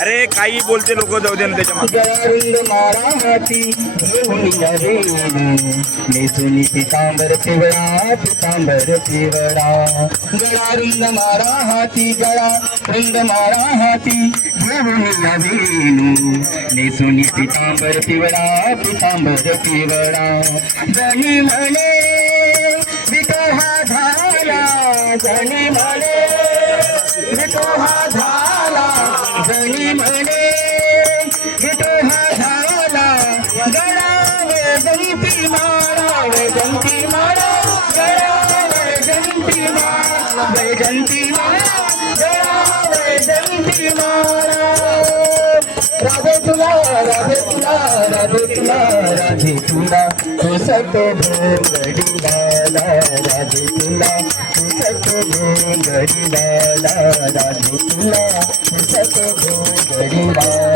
अरे काही बोलते लोक, जाऊ दे ना त्याच्या मागे. गळारुंद मारा हाती घेऊन यावे नेसुनी पितांबर पिवळा पितांबर पिवळा. गळारुंद मारा हाती गळारुंद मारा हाती घेऊन यावे नेसुनी पितांबर पिवळा पितांबर पिवळा. जणी म्हणे विटोहा झाला जणी म्हणे विटोहा झाला जणी म्हणे विटोहा झाला. गळा वैजंती मारा वैजंती मारा गळा वैजंती मारा वैजंती मारा गळा वैजंती मारा. राधे तुला राधे तुला राधे तुला राधे तुला तू सतो भोंगडी लाला राधे तुला तू सतो भोंगडी लाला राधे तुला तू सतो भोंगडी लाला.